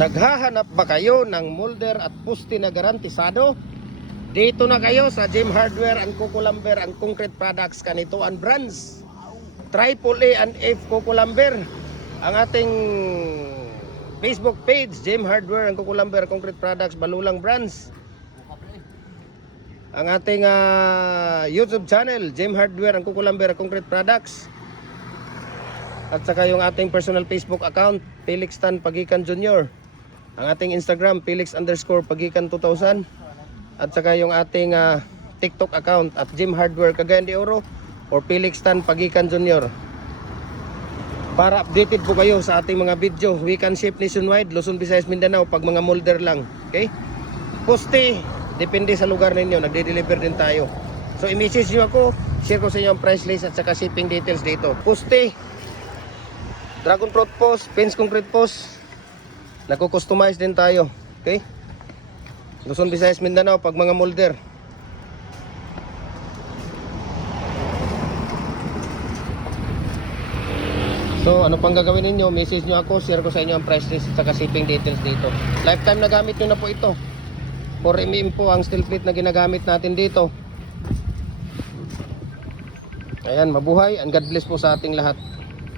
Naghahanap ba kayo ng molder at puste na garantisado? Dito na kayo sa Gem Hardware and Coco Lumber and Concrete Products, Kanito and Brands. Triple A and F Coco Lumber. Ang ating Facebook page, Gem Hardware and Coco Lumber Concrete Products, Balulang Brands. Ang ating YouTube channel, Gem Hardware and Coco Lumber Concrete Products. At saka yung ating personal Facebook account, Felix Tan Pagikan Jr. Ang ating Instagram, Felix_Pagikan 2000. At saka yung ating TikTok account at Gem Hardware Cagayan de Oro or Felix Tan Pagikan Jr. Para updated po kayo sa ating mga video. We can ship nationwide, Luzon, Visayas, Mindanao pag mga molder lang. Okay? Poste, depende sa lugar ninyo, nagde-deliver din tayo. So i-message nyo ako, share ko sa inyo ang price list at saka shipping details dito. Poste, dragon fruit post, fence concrete post, nagko-customize din tayo. Okay? Luzon, Visayas, Mindanao pag mga molder. So ano pang gagawin ninyo, message nyo ako, share ko sa inyo ang price list at saka shipping details dito. Lifetime na gamit nyo na po ito. 4mm po ang steel plate na ginagamit natin dito. Ayan, mabuhay and God bless po sa ating lahat.